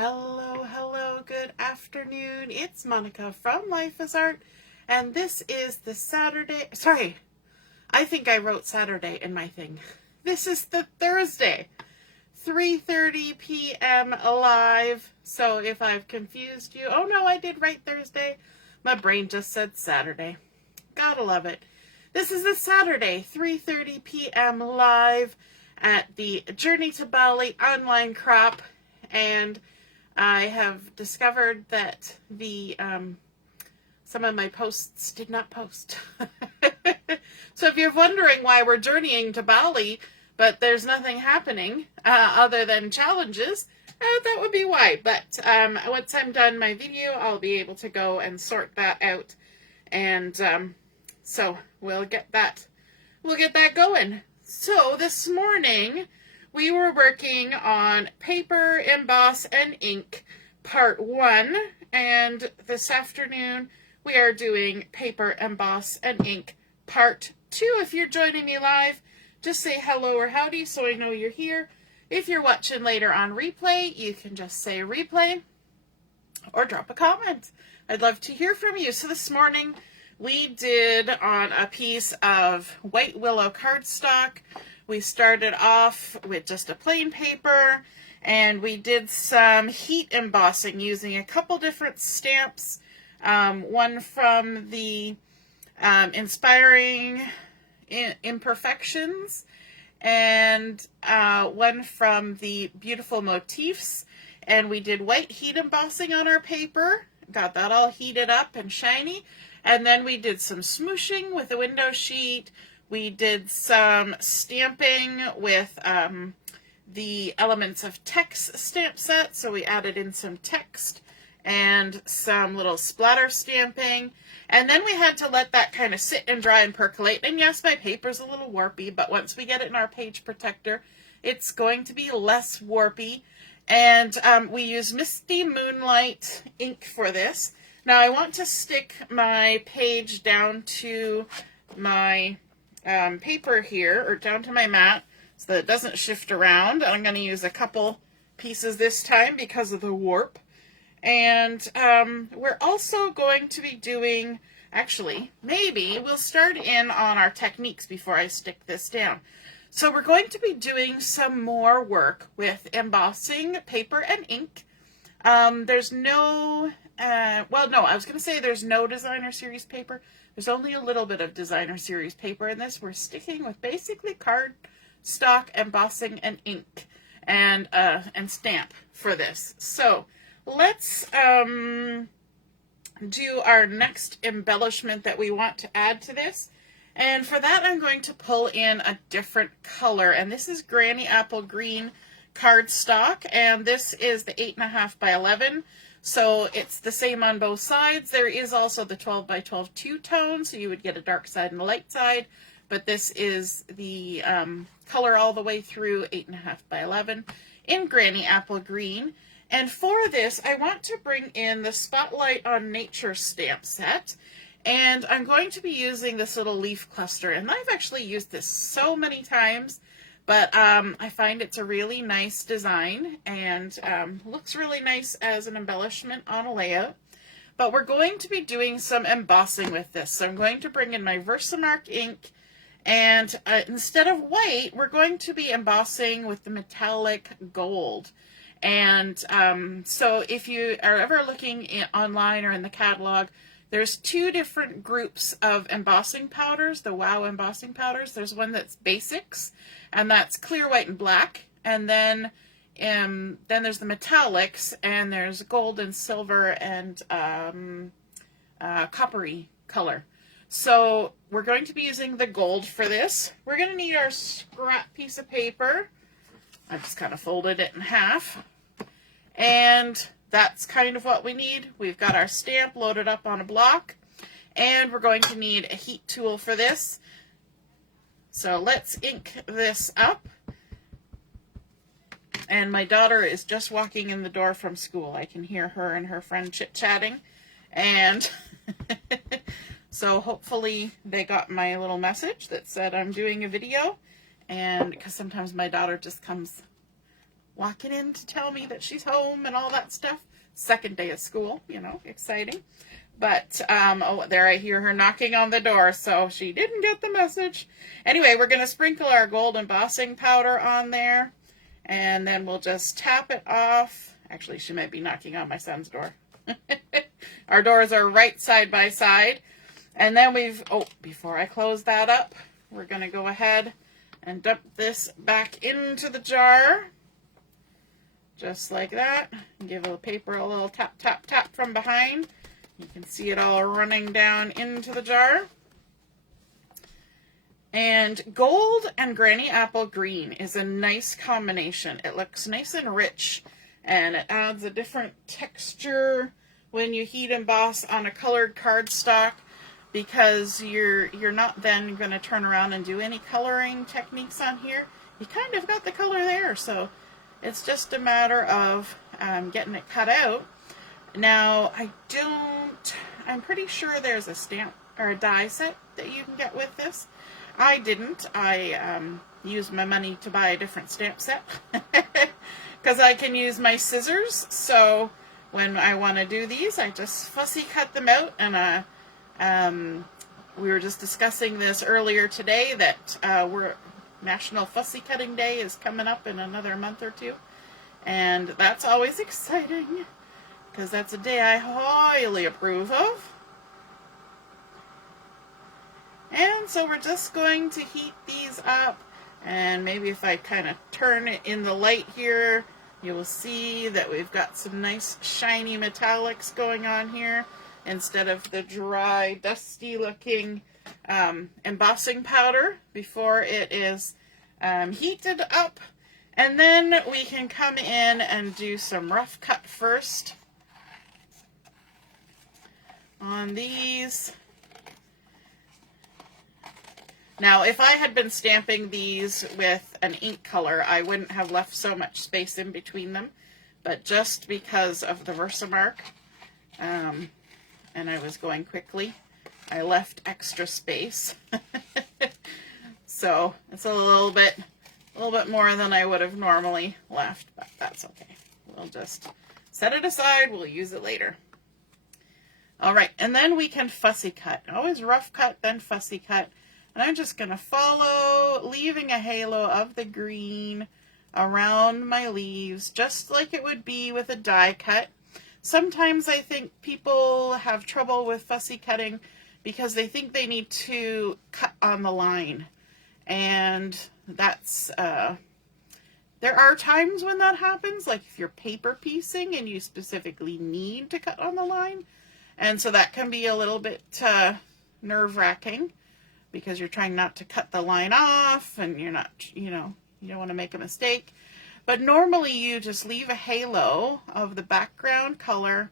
Hello, hello, good afternoon. It's Monica from Life is Art, and this is the Saturday, sorry, I think I wrote Saturday in my thing. This is the Thursday, 3:30 p.m. live, so if I've confused you, oh no, I did write Thursday. My brain just said Saturday. Gotta love it. This is the Saturday, 3:30 p.m. live at the Journey to Bali online crop, and I have discovered that the some of my posts did not post. So if you're wondering why we're journeying to Bali, but there's nothing happening other than challenges, that would be why. But once I'm done my video, I'll be able to go and sort that out, and so we'll get that going. So this morning we were working on paper, emboss, and ink, part 1, and this afternoon we are doing paper, emboss, and ink, part 2. If you're joining me live, just say hello or howdy so I know you're here. If you're watching later on replay, you can just say replay or drop a comment. I'd love to hear from you. So this morning we did on a piece of white willow cardstock. We started off with just a plain paper, and we did some heat embossing using a couple different stamps. One from the Inspiring Imperfections, and one from the Beautiful Motifs. And we did white heat embossing on our paper, got that all heated up and shiny. And then we did some smooshing with a window sheet. We did some stamping with the Elements of Text stamp set, so we added in some text and some little splatter stamping. And then we had to let that kind of sit and dry and percolate. And yes, my paper's a little warpy, but once we get it in our page protector, it's going to be less warpy. And we use Misty Moonlight ink for this. Now I want to stick my page down to my paper here, or down to my mat, so that it doesn't shift around. I'm going to use a couple pieces this time because of the warp. And we're also going to be doing, actually, maybe we'll start in on our techniques before I stick this down. So we're going to be doing some more work with embossing paper and ink. There's no, well, no, I was going to say there's no designer series paper. There's only a little bit of designer series paper in this. We're sticking with basically cardstock, embossing, and ink, and stamp for this. So let's do our next embellishment that we want to add to this. And for that, I'm going to pull in a different color. And this is Granny Apple Green cardstock. And this is the 8.5 by 11. So it's the same on both sides. There is also the 12 by 12 two-tone, so you would get a dark side and a light side. But this is the color all the way through, 8.5 by 11 in Granny Apple Green. And for this, I want to bring in the Spotlight on Nature stamp set. And I'm going to be using this little leaf cluster. And I've actually used this so many times, but I find it's a really nice design and looks really nice as an embellishment on a layout. But we're going to be doing some embossing with this. So I'm going to bring in my Versamark ink, and instead of white, we're going to be embossing with the metallic gold. And so if you are ever looking online or in the catalog, there's 2 different groups of embossing powders, the Wow embossing powders. There's one that's basics, and that's clear, white, and black. And then there's the metallics, and there's gold and silver and coppery color. So we're going to be using the gold for this. We're going to need our scrap piece of paper. I just kind of folded it in half. And that's kind of what we need. We've got our stamp loaded up on a block, and we're going to need a heat tool for this. So let's ink this up. And my daughter is just walking in the door from school. I can hear her and her friend chit-chatting. And so hopefully they got my little message that said I'm doing a video. And because sometimes my daughter just comes walking in to tell me that she's home and all that stuff. Second day of school, you know, exciting. But, oh, there I hear her knocking on the door, so she didn't get the message. Anyway, we're going to sprinkle our gold embossing powder on there, and then we'll just tap it off. Actually, she might be knocking on my son's door. Our doors are right side by side. And then before I close that up, we're going to go ahead and dump this back into the jar. Just like that. Give the paper a little tap, tap, tap from behind. You can see it all running down into the jar. And gold and granny apple green is a nice combination. It looks nice and rich, and it adds a different texture when you heat emboss on a colored cardstock, because you're not then going to turn around and do any coloring techniques on here. You kind of got the color there, so it's just a matter of getting it cut out. Now, I'm pretty sure there's a stamp or a die set that you can get with this. I didn't. I used my money to buy a different stamp set because I can use my scissors. So when I want to do these, I just fussy cut them out. And we were just discussing this earlier today that National Fussy Cutting Day is coming up in another month or two. And that's always exciting, because that's a day I highly approve of. And so we're just going to heat these up, and maybe if I kind of turn it in the light here, you will see that we've got some nice shiny metallics going on here instead of the dry, dusty looking embossing powder before it is heated up. And then we can come in and do some rough cut first on these. Now, if I had been stamping these with an ink color, I wouldn't have left so much space in between them. But just because of the Versamark, and I was going quickly, I left extra space. So it's a little bit more than I would have normally left, but that's okay. We'll just set it aside. We'll use it later. All right, and then we can fussy cut. Always rough cut, then fussy cut. And I'm just going to follow, leaving a halo of the green around my leaves, just like it would be with a die cut. Sometimes I think people have trouble with fussy cutting because they think they need to cut on the line. And that's, there are times when that happens, like if you're paper piecing and you specifically need to cut on the line. And so that can be a little bit nerve-wracking, because you're trying not to cut the line off, and you're not, you don't want to make a mistake. But normally you just leave a halo of the background color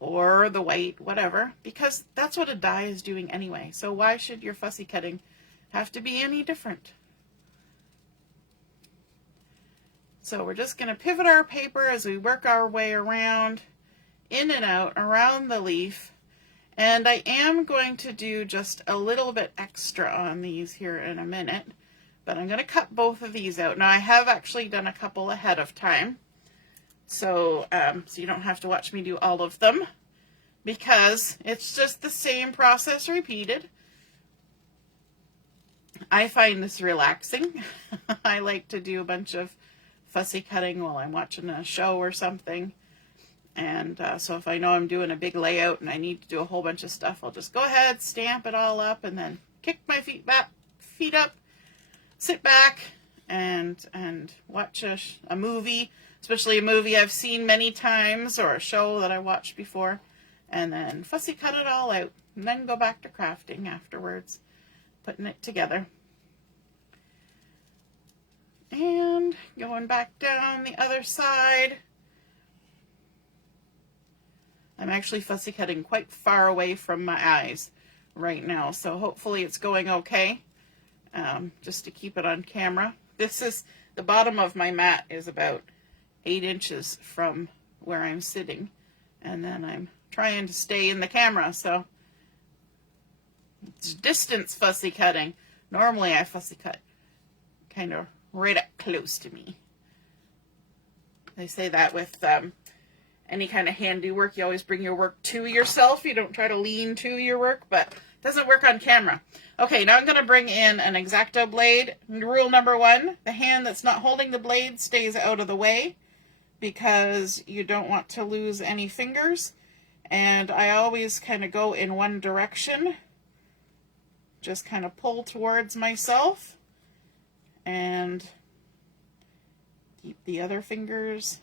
or the white, whatever, because that's what a die is doing anyway. So why should your fussy cutting have to be any different? So we're just going to pivot our paper as we work our way around, in and out, around the leaf. And I am going to do just a little bit extra on these here in a minute, but I'm going to cut both of these out. Now I have actually done a couple ahead of time, so you don't have to watch me do all of them, because it's just the same process repeated. I find this relaxing. I like to do a bunch of fussy cutting while I'm watching a show or something. And so if I know I'm doing a big layout and I need to do a whole bunch of stuff, I'll just go ahead, stamp it all up, and then kick my feet up, sit back, and watch a movie, especially a movie I've seen many times or a show that I watched before, and then fussy cut it all out, and then go back to crafting afterwards, putting it together. And going back down the other side. I'm actually fussy cutting quite far away from my eyes right now, so hopefully it's going okay, just to keep it on camera. This is, the bottom of my mat is about 8 inches from where I'm sitting, and then I'm trying to stay in the camera, so it's distance fussy cutting. Normally I fussy cut kind of right up close to me. They say that with any kind of handiwork, you always bring your work to yourself. You don't try to lean to your work, but it doesn't work on camera. Okay, now I'm going to bring in an X-Acto blade. Rule number 1, the hand that's not holding the blade stays out of the way because you don't want to lose any fingers. And I always kind of go in one direction, just kind of pull towards myself and keep the other fingers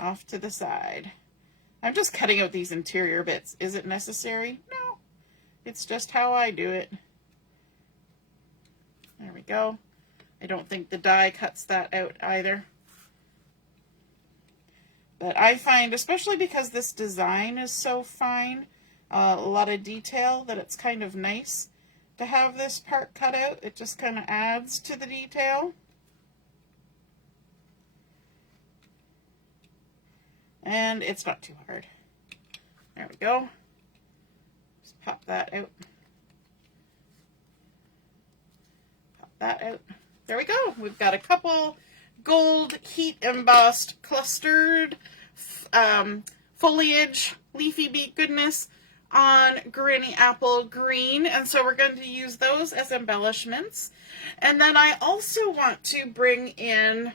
off to the side. I'm just cutting out these interior bits. Is it necessary? No. It's just how I do it. There we go. I don't think the die cuts that out either. But I find, especially because this design is so fine, a lot of detail, that it's kind of nice to have this part cut out. It just kind of adds to the detail. And it's not too hard. There we go. Just pop that out. Pop that out. There we go. We've got a couple gold heat embossed clustered foliage, leafy beak goodness on Granny Apple Green. And so we're going to use those as embellishments. And then I also want to bring in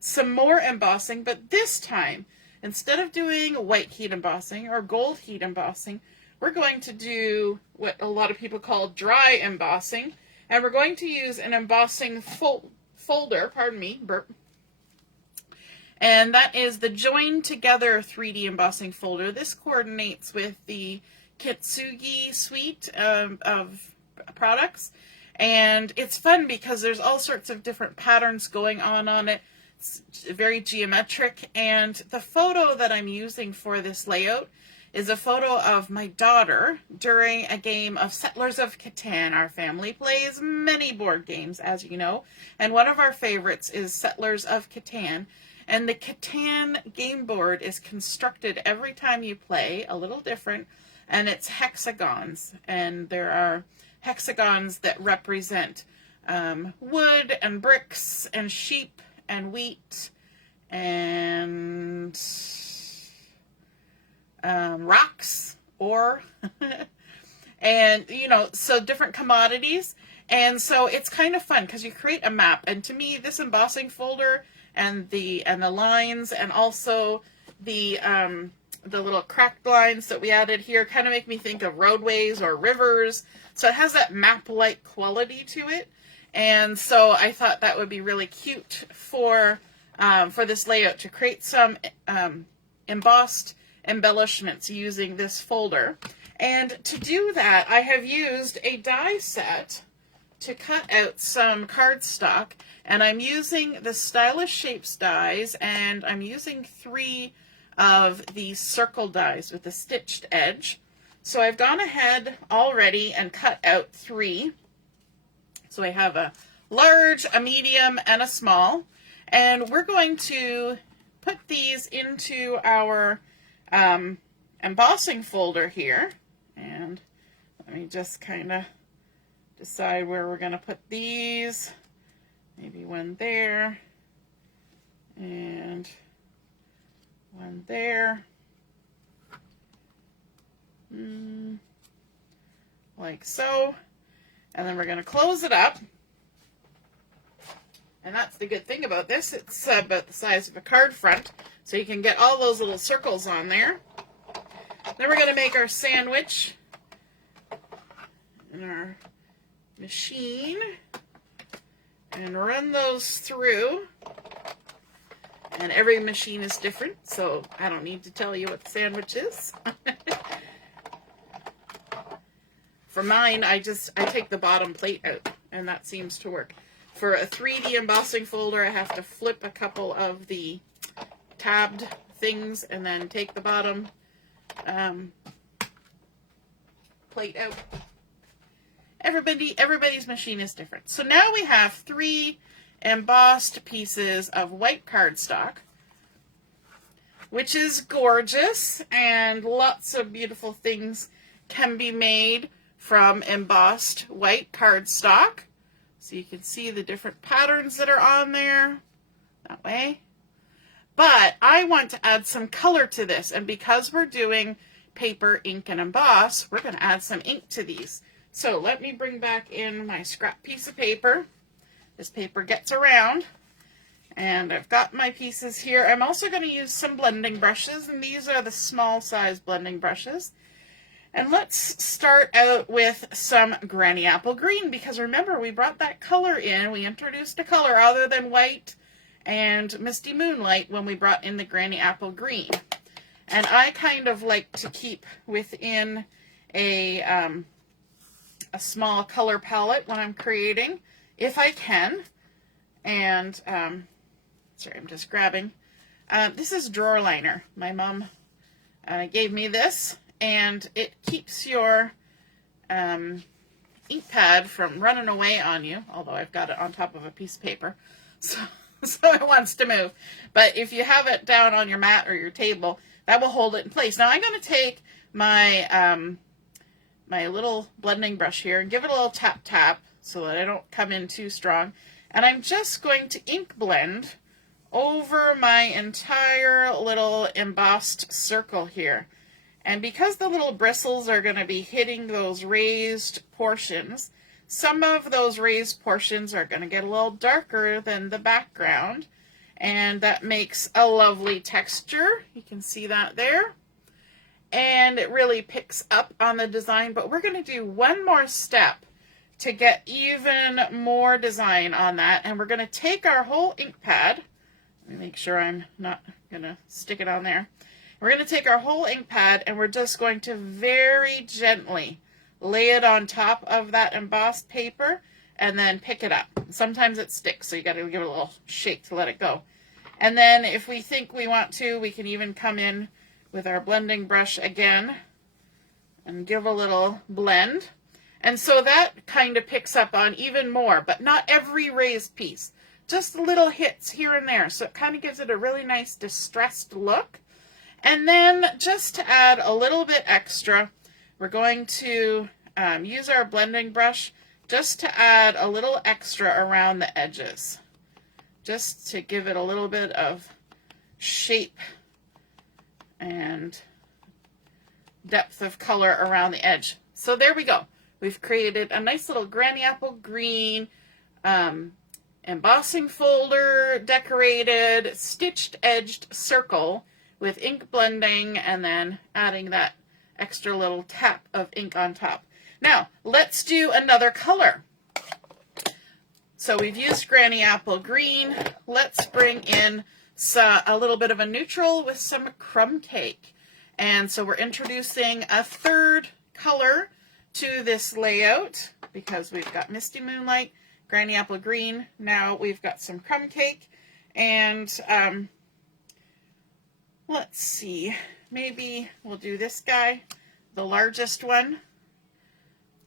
some more embossing, but this time, instead of doing white heat embossing or gold heat embossing, we're going to do what a lot of people call dry embossing, and we're going to use an embossing folder, pardon me, burp, and that is the Join Together 3D embossing folder. This coordinates with the Kintsugi suite of products, and it's fun because there's all sorts of different patterns going on it. It's very geometric, and the photo that I'm using for this layout is a photo of my daughter during a game of Settlers of Catan. Our family plays many board games, as you know, and one of our favorites is Settlers of Catan. And the Catan game board is constructed every time you play a little different, and it's hexagons, and there are hexagons that represent wood and bricks and sheep and wheat and rocks, ore, and so different commodities. And so it's kind of fun because you create a map. And to me, this embossing folder and the lines and also the little cracked lines that we added here kind of make me think of roadways or rivers. So it has that map-like quality to it. And so I thought that would be really cute for this layout, to create some embossed embellishments using this folder. And to do that, I have used a die set to cut out some cardstock, and I'm using the Stylish Shapes dies, and I'm using 3 of these circle dies with a stitched edge. So I've gone ahead already and cut out 3. So I have a large, a medium, and a small. And we're going to put these into our embossing folder here. And let me just kind of decide where we're going to put these. Maybe one there. And one there. Like so. And then we're going to close it up. And that's the good thing about this. It's about the size of a card front. So you can get all those little circles on there. Then we're going to make our sandwich in our machine. And run those through. And every machine is different. So I don't need to tell you what the sandwich is. For mine, I take the bottom plate out, and that seems to work. For a 3D embossing folder, I have to flip a couple of the tabbed things and then take the bottom plate out. Everybody's machine is different. So now we have 3 embossed pieces of white cardstock, which is gorgeous, and lots of beautiful things can be made from embossed white cardstock. So you can see the different patterns that are on there that way. But I want to add some color to this, and because we're doing paper, ink, and emboss, we're going to add some ink to these. So let me bring back in my scrap piece of paper. This paper gets around, and I've got my pieces here. I'm also going to use some blending brushes, and these are the small size blending brushes. And let's start out with some Granny Apple Green, because remember, we brought that color in. We introduced a color other than white and Misty Moonlight when we brought in the Granny Apple Green. And I kind of like to keep within a small color palette when I'm creating, if I can. And, sorry, I'm just grabbing. This is drawer liner. My mom gave me this, and it keeps your ink pad from running away on you, although I've got it on top of a piece of paper, so it wants to move. But if you have it down on your mat or your table, that will hold it in place. Now I'm going to take my my little blending brush here and give it a little tap tap so that I don't come in too strong. And I'm just going to ink blend over my entire little embossed circle here. And because the little bristles are going to be hitting those raised portions, some of those raised portions are going to get a little darker than the background, and that makes a lovely texture. You can see that there. And it really picks up on the design, but we're going to do one more step to get even more design on that. And we're going to take our whole ink pad. Let me make sure I'm not going to stick it on there. We're going to take our whole ink pad, and we're just going to very gently lay it on top of that embossed paper and then pick it up. Sometimes it sticks, so you got to give it a little shake to let it go. And then if we think we want to, we can even come in with our blending brush again and give a little blend. And so that kind of picks up on even more, but not every raised piece. Just little hits here and there. So it kind of gives it a really nice distressed look. And then just to add a little bit extra, we're going to use our blending brush just to add a little extra around the edges, just to give it a little bit of shape and depth of color around the edge. So there we go. We've created a nice little Granny Apple Green embossing folder, decorated, stitched edged circle with ink blending, and then adding that extra little tap of ink on top. Now, let's do another color. So we've used Granny Apple Green. Let's bring in a little bit of a neutral with some crumb cake. And so we're introducing a third color to this layout because we've got Misty Moonlight, Granny Apple Green. Now we've got some crumb cake, and let's see, maybe we'll do this guy, the largest one.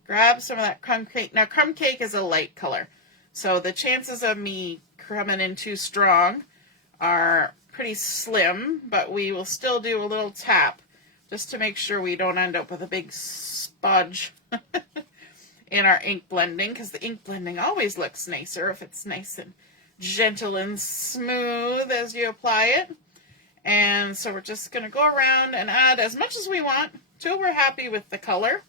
Grab some of that crumb cake. Now, crumb cake is a light color, so the chances of me coming in too strong are pretty slim, but we will still do a little tap just to make sure we don't end up with a big spudge in our ink blending, because the ink blending always looks nicer if it's nice and gentle and smooth as you apply it. And so we're just going to go around and add as much as we want till we're happy with the color.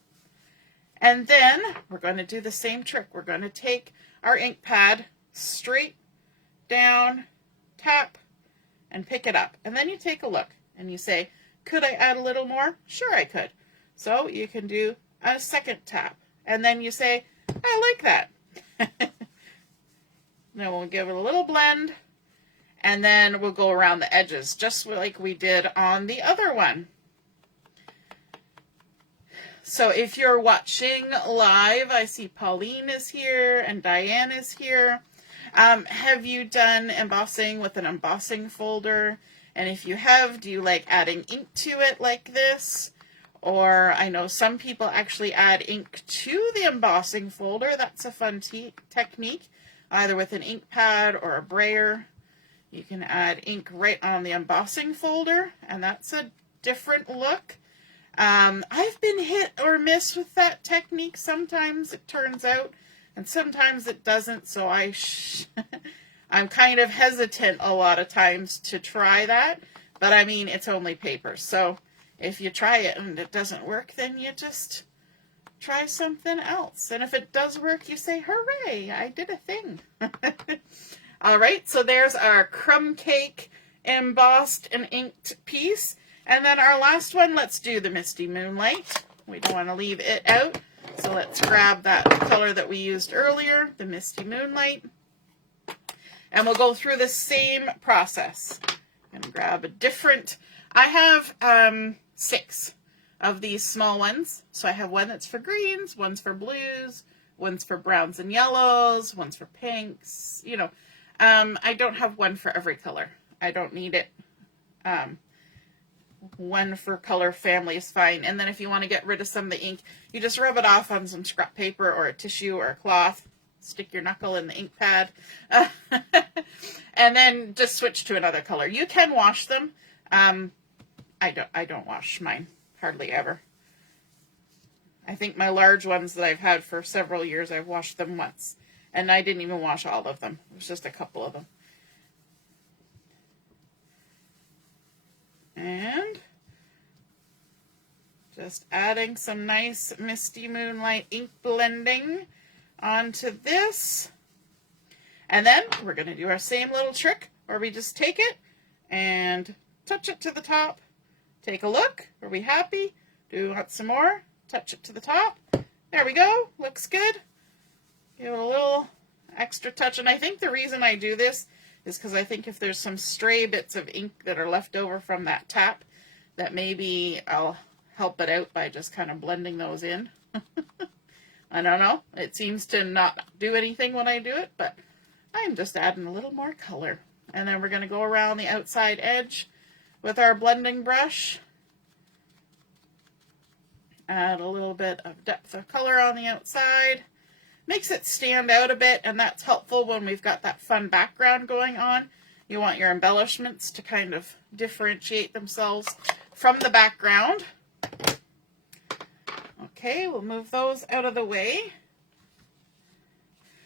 And then we're going to do the same trick. We're going to take our ink pad straight down, tap, and pick it up. And then you take a look and you say, could I add a little more? Sure, I could. So you can do a second tap. And then you say, I like that. Then we'll give it a little blend. And then we'll go around the edges, just like we did on the other one. So if you're watching live, I see Pauline is here and Diane is here. Have you done embossing with an embossing folder? And if you have, do you like adding ink to it like this? Or I know some people actually add ink to the embossing folder. That's a fun technique, either with an ink pad or a brayer. You can add ink right on the embossing folder, and that's a different look. I've been hit or miss with that technique. Sometimes it turns out, and sometimes it doesn't, so I'm kind of hesitant a lot of times to try that, but I mean, it's only paper. So if you try it and it doesn't work, then you just try something else. And if it does work, you say, hooray, I did a thing. All right, so there's our crumb cake embossed and inked piece. And then our last one, let's do the Misty Moonlight. We don't want to leave it out. So let's grab that color that we used earlier, the Misty Moonlight. And we'll go through the same process. And grab a different, I have 6 of these small ones. So I have one that's for greens, one's for blues, one's for browns and yellows, one's for pinks, you know. I don't have one for every color. I don't need it. One for color family is fine. And then if you want to get rid of some of the ink, you just rub it off on some scrap paper or a tissue or a cloth. Stick your knuckle in the ink pad. And then just switch to another color. You can wash them. I don't wash mine hardly ever. I think my large ones that I've had for several years, I've washed them once. And I didn't even wash all of them. It was just a couple of them. And just adding some nice Misty Moonlight ink blending onto this. And then we're going to do our same little trick where we just take it and touch it to the top. Take a look. Are we happy? Do we want some more? Touch it to the top. There we go. Looks good. Give it a little extra touch. And I think the reason I do this is because I think if there's some stray bits of ink that are left over from that tap, that maybe I'll help it out by just kind of blending those in. I don't know. It seems to not do anything when I do it, but I'm just adding a little more color. And then we're going to go around the outside edge with our blending brush. Add a little bit of depth of color on the outside. Makes it stand out a bit, and that's helpful when we've got that fun background going on. You want your embellishments to kind of differentiate themselves from the background. Okay, we'll move those out of the way.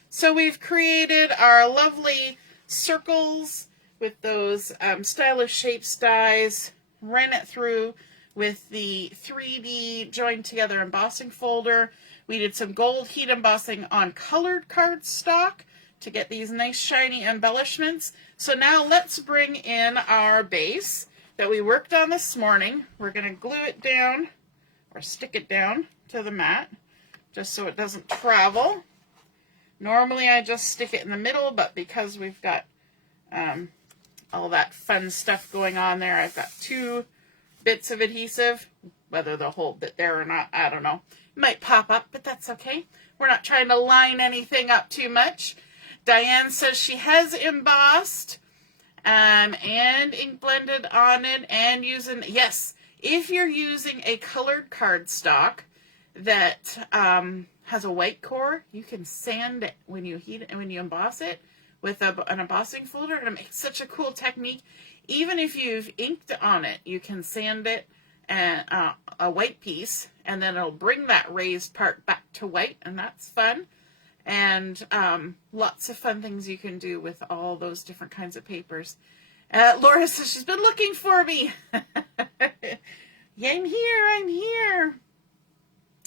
So we've created our lovely circles with those stylish shapes dies, ran it through with the 3D joined together embossing folder. We did some gold heat embossing on colored cardstock to get these nice shiny embellishments. So now let's bring in our base that we worked on this morning. We're going to glue it down or stick it down to the mat just so it doesn't travel. Normally I just stick it in the middle, but because we've got all that fun stuff going on there, I've got 2 bits of adhesive. Whether they'll hold it there or not, I don't know. It might pop up, but that's okay. We're not trying to line anything up too much. Diane says she has embossed and ink blended on it and using, yes, if you're using a colored cardstock that has a white core, you can sand it when you heat it and when you emboss it with an embossing folder, and it makes such a cool technique. Even if you've inked on it, you can sand it and a white piece, and then it'll bring that raised part back to white, and that's fun. And lots of fun things you can do with all those different kinds of papers. Laura says she's been looking for me. Yeah, I'm here.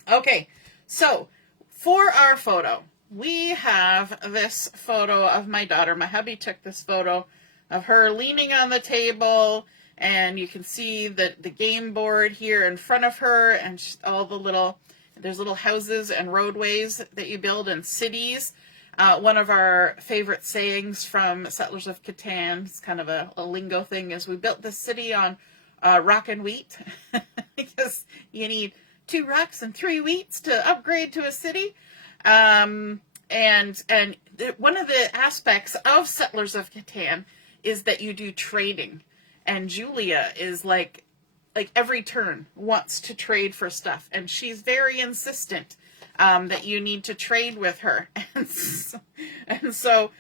Okay, so for our photo, we have this photo of my daughter. My hubby took this photo of her leaning on the table, and you can see the game board here in front of her, and all the there's little houses and roadways that you build in cities. One of our favorite sayings from Settlers of Catan, it's kind of a lingo thing, is we built this city on rock and wheat, because you need 2 rocks and 3 wheats to upgrade to a city. And one of the aspects of Settlers of Catan is that you do trading. And Julia is like every turn wants to trade for stuff. And she's very insistent that you need to trade with her. And so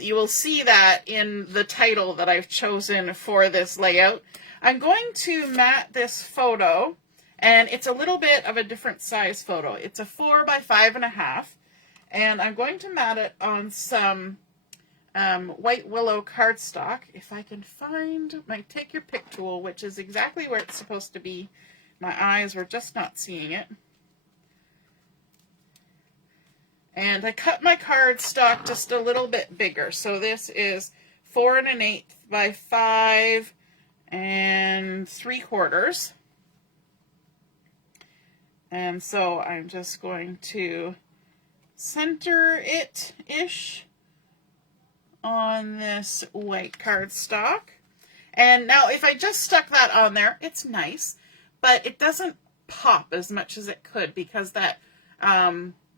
you will see that in the title that I've chosen for this layout. I'm going to mat this photo, and it's a little bit of a different size photo. It's a 4 by 5.5, and I'm going to mat it on some white Willow cardstock. If I can find my Take Your Pick tool, which is exactly where it's supposed to be. My eyes were just not seeing it. And I cut my cardstock just a little bit bigger. So this is 4 1/8 by 5 3/4. And so I'm just going to center it-ish on this white cardstock. And now if I just stuck that on there, it's nice, but it doesn't pop as much as it could because that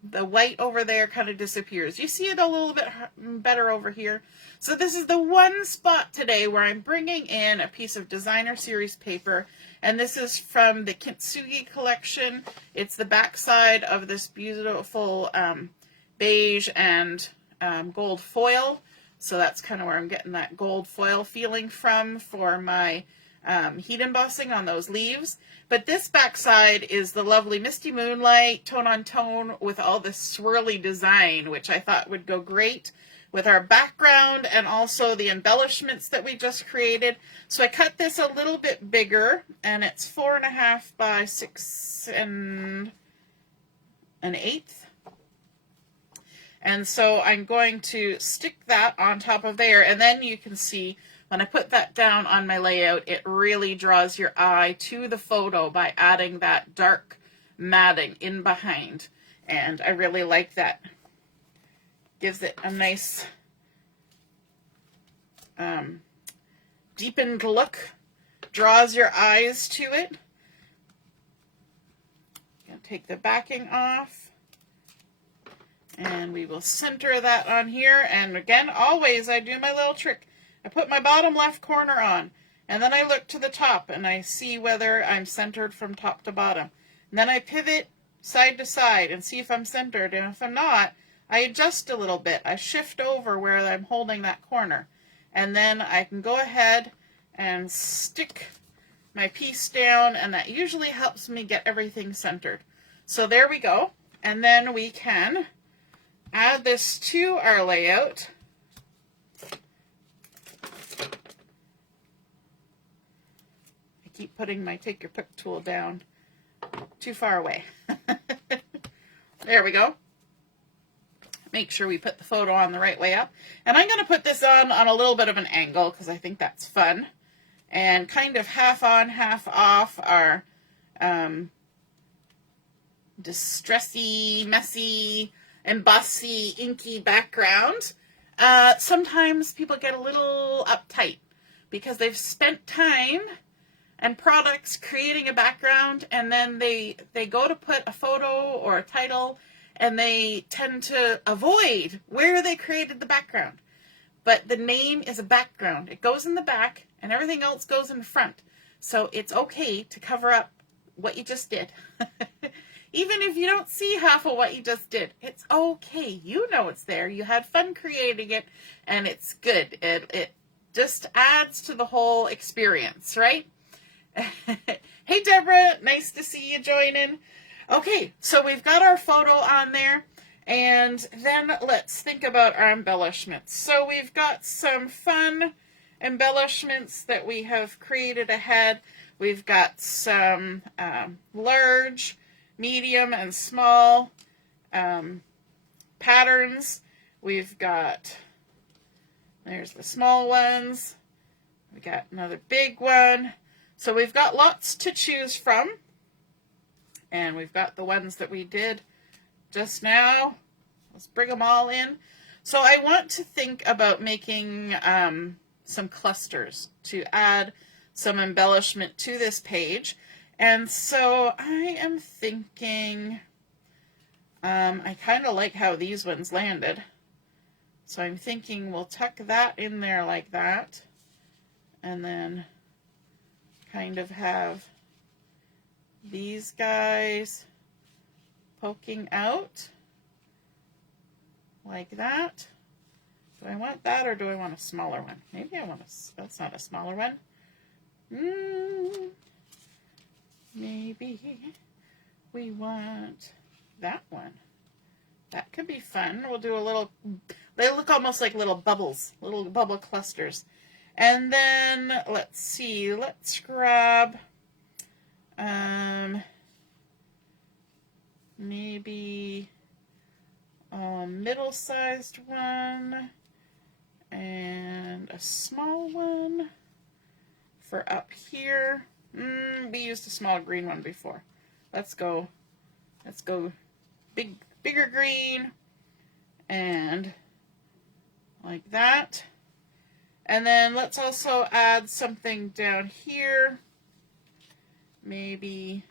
the white over there kind of disappears. You see it a little bit better over here. So this is the one spot today where I'm bringing in a piece of designer series paper, and this is from the Kintsugi collection. It's the back side of this beautiful beige and gold foil. So that's kind of where I'm getting that gold foil feeling from for my heat embossing on those leaves. But this backside is the lovely Misty Moonlight tone on tone with all this swirly design, which I thought would go great with our background and also the embellishments that we just created. So I cut this a little bit bigger, and it's 4 1/2 by 6 1/8. And so I'm going to stick that on top of there, and then you can see when I put that down on my layout, it really draws your eye to the photo by adding that dark matting in behind. And I really like that. Gives it a nice deepened look, draws your eyes to it. Gonna take the backing off, and we will center that on here. And again, always I do my little trick. I put my bottom left corner on, and then I look to the top and I see whether I'm centered from top to bottom. And then I pivot side to side and see if I'm centered, and if I'm not, I adjust a little bit. I shift over where I'm holding that corner, and then I can go ahead and stick my piece down, and that usually helps me get everything centered. So there we go, and then we can add this to our layout. I keep putting my Take Your Pick tool down too far away. There we go. Make sure we put the photo on the right way up. And I'm going to put this on a little bit of an angle because I think that's fun. And kind of half on, half off our distressy, messy, embossy, inky background. Sometimes people get a little uptight because they've spent time and products creating a background, and then they go to put a photo or a title, and they tend to avoid where they created the background. But the name is a background. It goes in the back, and everything else goes in front. So it's okay to cover up what you just did. Even if you don't see half of what you just did, it's okay. You know it's there. You had fun creating it, and it's good. It just adds to the whole experience, right? Hey, Deborah, nice to see you joining. Okay, so we've got our photo on there, and then let's think about our embellishments. So we've got some fun embellishments that we have created ahead. We've got some large, medium, and small patterns. We've got, there's the small ones. We got another big one. So we've got lots to choose from. And we've got the ones that we did just now. Let's bring them all in. So I want to think about making some clusters to add some embellishment to this page. And so I am thinking, I kind of like how these ones landed. So I'm thinking we'll tuck that in there like that. And then kind of have these guys poking out like that. Do I want that, or do I want a smaller one? Maybe I want that's not a smaller one. Maybe we want that one. That could be fun. We'll do a They look almost like little bubbles, little bubble clusters. And then, let's see, let's grab maybe a middle-sized one and a small one for up here. We used a small green one before. Let's go bigger green and like that. And then let's also add something down here. Maybe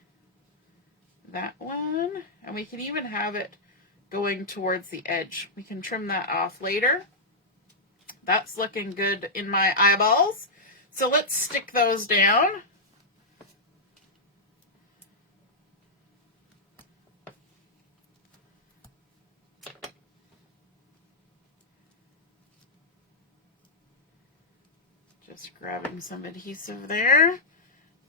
that one. And we can even have it going towards the edge. We can trim that off later. That's looking good in my eyeballs. So let's stick those down. Just grabbing some adhesive there.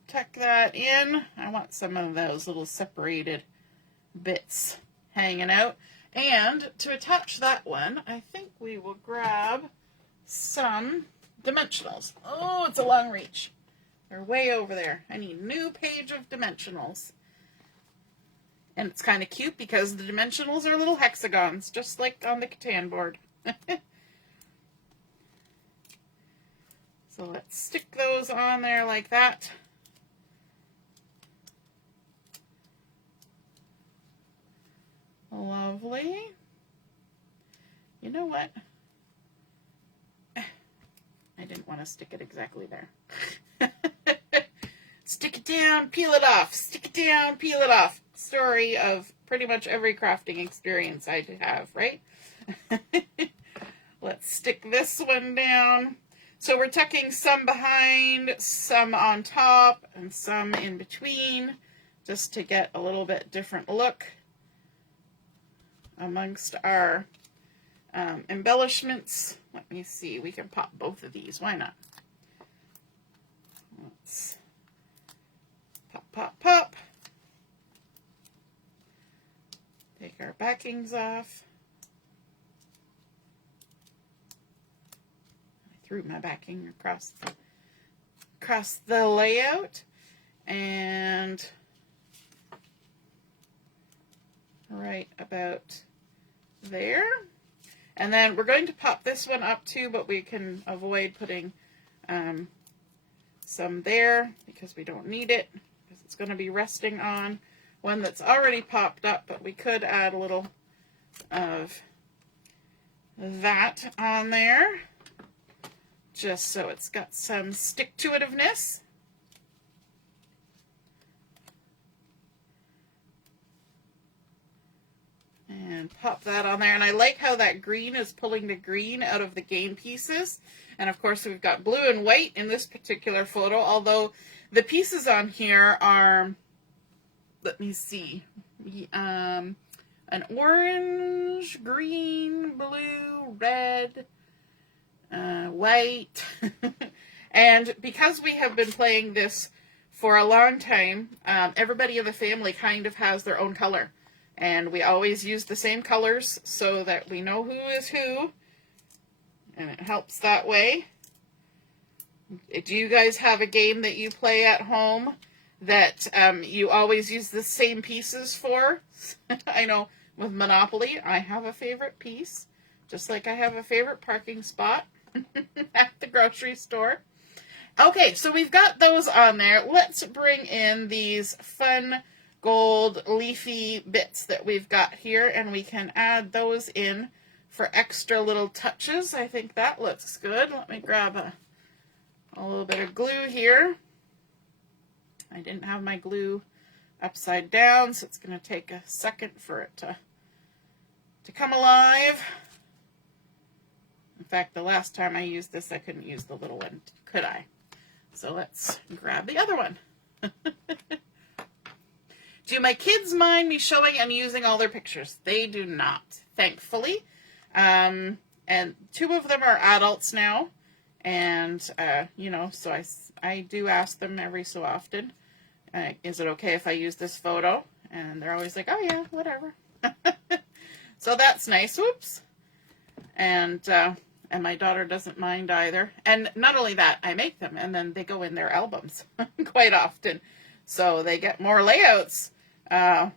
Tuck that in. I want some of those little separated bits hanging out. And to attach that one, I think we will grab some Dimensionals. Oh, it's a long reach. They're way over there. I need a new page of Dimensionals. And it's kind of cute because the Dimensionals are little hexagons, just like on the Catan board. So let's stick those on there like that. Lovely. You know what? I didn't want to stick it exactly there. Stick it down, peel it off. Stick it down, peel it off. Story of pretty much every crafting experience I have, right? Let's stick this one down. So we're tucking some behind, some on top, and some in between, just to get a little bit different look amongst our embellishments. Let me see, we can pop both of these, why not? Let's pop, pop, pop. Take our backings off. I threw my backing across the layout, and right about there. And then we're going to pop this one up too, but we can avoid putting some there because we don't need it, because it's going to be resting on one that's already popped up, but we could add a little of that on there just so it's got some stick-to-itiveness. And pop that on there. And I like how that green is pulling the green out of the game pieces. And of course we've got blue and white in this particular photo, although the pieces on here are, let me see, an orange, green, blue, red, white. And because we have been playing this for a long time, everybody in the family kind of has their own color. And we always use the same colors so that we know who is who. And it helps that way. Do you guys have a game that you play at home that you always use the same pieces for? I know with Monopoly, I have a favorite piece. Just like I have a favorite parking spot at the grocery store. Okay, so we've got those on there. Let's bring in these fun gold leafy bits that we've got here, and we can add those in for extra little touches. I think that looks good. Let me grab a little bit of glue here. I didn't have my glue upside down, so it's going to take a second for it to come alive. In fact, the last time I used this, I couldn't use the little one, could I? So let's grab the other one. Do my kids mind me showing and using all their pictures? They do not, thankfully. And two of them are adults now. And, you know, so I do ask them every so often, is it okay if I use this photo? And they're always like, oh yeah, whatever. So that's nice. Whoops. And my daughter doesn't mind either. And not only that, I make them, and then they go in their albums quite often. So they get more layouts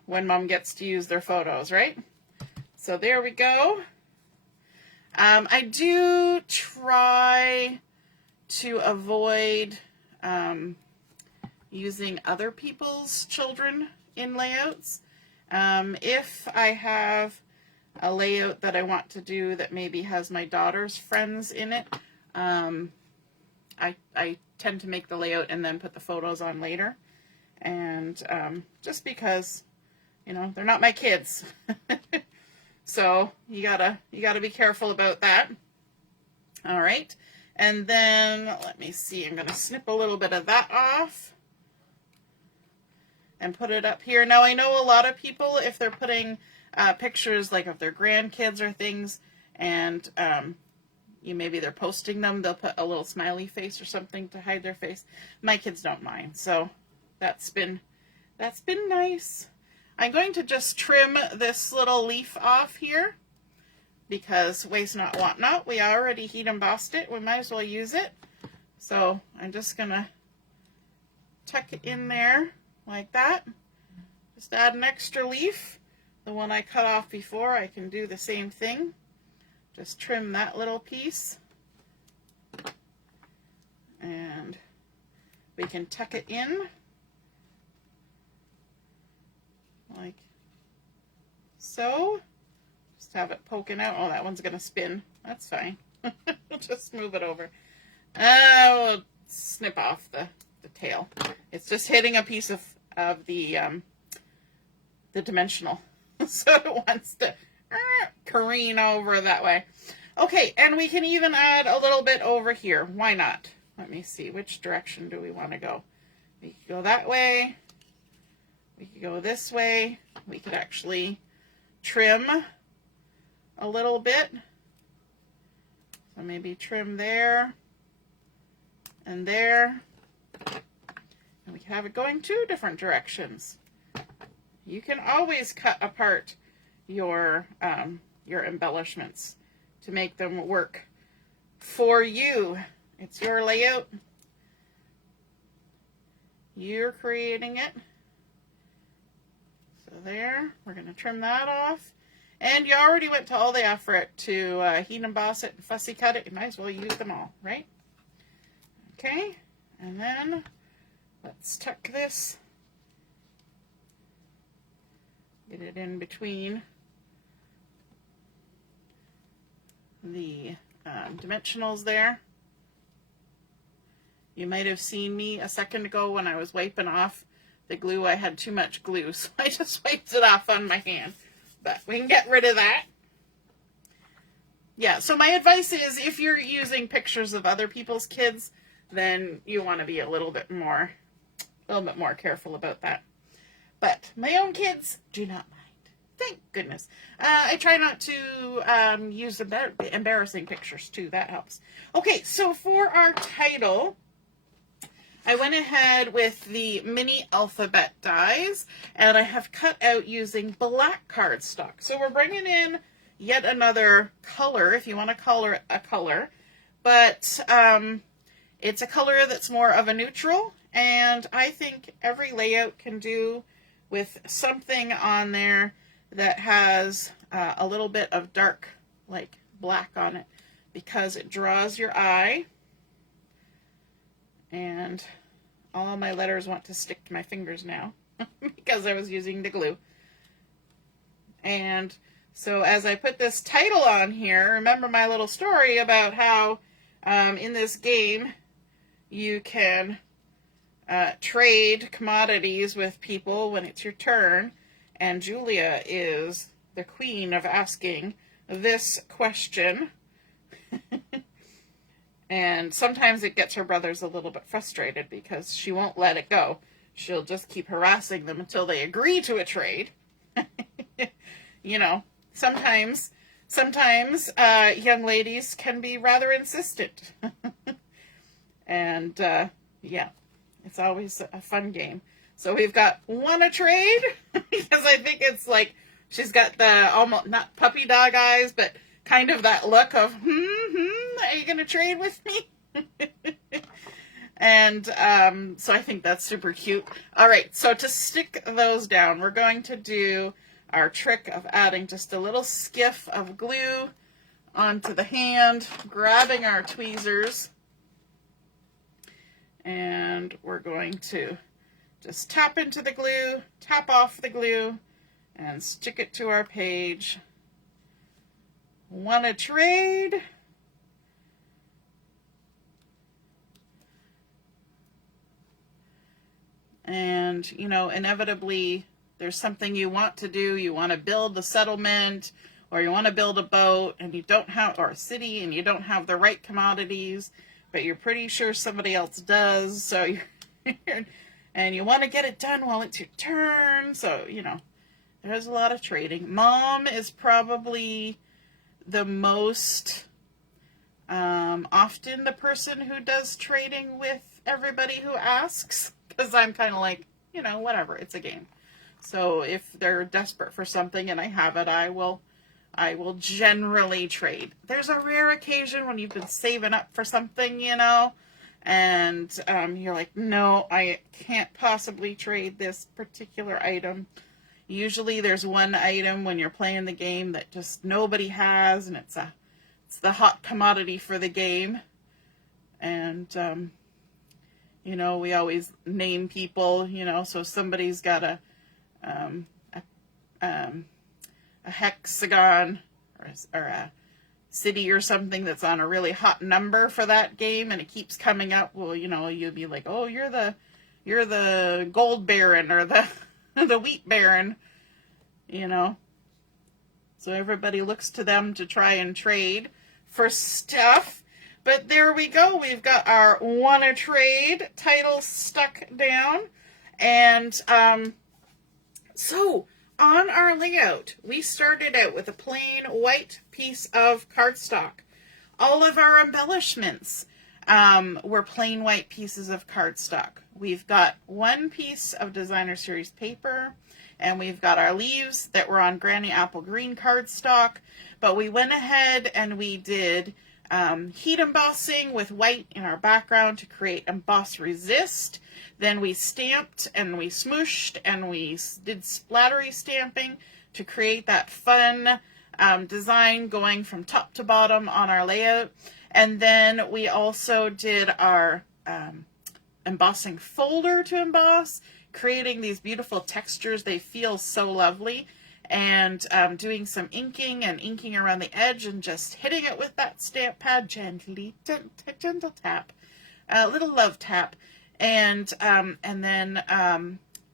when Mom gets to use their photos, right? So there we go. I do try to avoid using other people's children in layouts. If I have a layout that I want to do that maybe has my daughter's friends in it, I tend to make the layout and then put the photos on later. And just because, you know, they're not my kids. So you gotta be careful about that. All right. And then let me see, I'm gonna snip a little bit of that off and put it up here. Now I know a lot of people, if they're putting pictures like of their grandkids or things, and maybe they're posting them, they'll put a little smiley face or something to hide their face. My kids don't mind, so that's been nice. I'm going to just trim this little leaf off here because waste not, want not. We already heat embossed it. We might as well use it. So I'm just gonna tuck it in there like that. Just add an extra leaf. The one I cut off before, I can do the same thing. Just trim that little piece. And we can tuck it in like so. Just have it poking out. Oh, that one's going to spin. That's fine. We'll just move it over. We'll snip off the tail. It's just hitting a piece of the dimensional. So it wants to careen over that way. Okay, and we can even add a little bit over here. Why not? Let me see. Which direction do we want to go? We could go that way. We could go this way. We could actually trim a little bit. So maybe trim there and there. And we can have it going 2 different directions. You can always cut apart your embellishments to make them work for you. It's your layout. You're creating it. So there, we're going to trim that off. And you already went to all the effort to heat emboss it and fussy cut it. You might as well use them all, right? Okay, and then let's tuck this. Get it in between the dimensionals there. You might have seen me a second ago when I was wiping off the glue. I had too much glue, so I just wiped it off on my hand. But we can get rid of that. Yeah, so my advice is if you're using pictures of other people's kids, then you want to be a little bit more careful about that. But my own kids do not mind. Thank goodness. I try not to use embarrassing pictures too. That helps. Okay, so for our title, I went ahead with the mini alphabet dies, and I have cut out using black cardstock. So we're bringing in yet another color, if you want to call it a color, but it's a color that's more of a neutral, and I think every layout can do with something on there that has a little bit of dark, like black on it, because it draws your eye. And all my letters want to stick to my fingers now because I was using the glue. And so as I put this title on here, remember my little story about how in this game you can trade commodities with people when it's your turn. And Julia is the queen of asking this question. And sometimes it gets her brothers a little bit frustrated because she won't let it go. She'll just keep harassing them until they agree to a trade. You know, sometimes young ladies can be rather insistent. And yeah, it's always a fun game. So we've got one a trade because I think it's like she's got the almost not puppy dog eyes, but kind of that look of, are you going to trade with me? And so I think that's super cute. All right, so to stick those down, we're going to do our trick of adding just a little skiff of glue onto the hand, grabbing our tweezers, and we're going to just tap into the glue, tap off the glue, and stick it to our page. Want to trade? And, you know, inevitably there's something you want to do. You want to build a settlement, or you want to build a boat and you don't have, or a city, and you don't have the right commodities, but you're pretty sure somebody else does. So you're, and you want to get it done while it's your turn. So, you know, there's a lot of trading. Mom is probably the most often the person who does trading with everybody who asks, because I'm kind of like, you know, whatever, it's a game. So if they're desperate for something and I have it, I will generally trade. There's a rare occasion when you've been saving up for something, you know, and you're like, no, I can't possibly trade this particular item. Usually there's one item when you're playing the game that just nobody has, and it's the hot commodity for the game. And you know, we always name people, you know, so somebody's got a hexagon or a city or something that's on a really hot number for that game, and it keeps coming up. Well, you know, you'll be like, oh, you're the gold baron or the the wheat baron, you know. So everybody looks to them to try and trade for stuff. But there we go. We've got our wanna trade title stuck down. And so on our layout, we started out with a plain white piece of cardstock. All of our embellishments were plain white pieces of cardstock. We've got one piece of designer series paper, and we've got our leaves that were on Granny Apple Green cardstock. But we went ahead and we did heat embossing with white in our background to create emboss resist. Then we stamped and we smooshed and we did splattery stamping to create that fun design going from top to bottom on our layout. And then we also did our embossing folder to emboss, creating these beautiful textures. They feel so lovely. And doing some inking and inking around the edge and just hitting it with that stamp pad gently, gentle tap, a little love tap, and then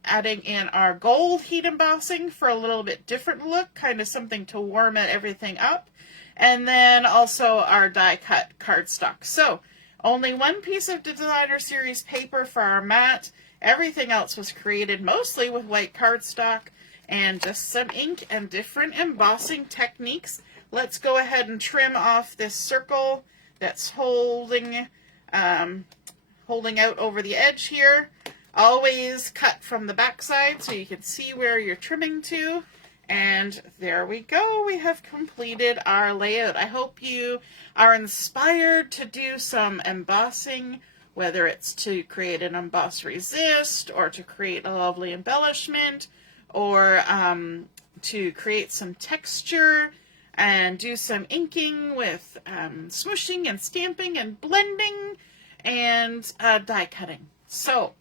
adding in our gold heat embossing for a little bit different look, kind of something to warm everything up, and then also our die cut cardstock. So only one piece of designer series paper for our mat. Everything else was created mostly with white cardstock and just some ink and different embossing techniques. Let's go ahead and trim off this circle that's holding out over the edge here. Always cut from the back side so you can see where you're trimming to. And there we go. We have completed our layout. I hope you are inspired to do some embossing, whether it's to create an emboss resist or to create a lovely embellishment, or to create some texture and do some inking with smooshing and stamping and blending and die cutting. So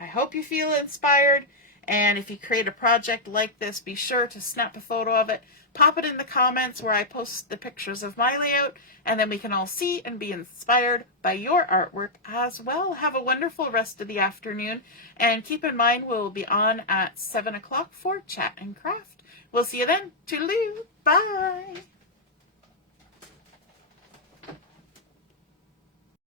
I hope you feel inspired, and if you create a project like this, be sure to snap a photo of it, pop it in the comments where I post the pictures of my layout, and then we can all see and be inspired by your artwork as well. Have a wonderful rest of the afternoon, and keep in mind we'll be on at 7 o'clock for Chat and Craft. We'll see you then. Toodaloo. Bye.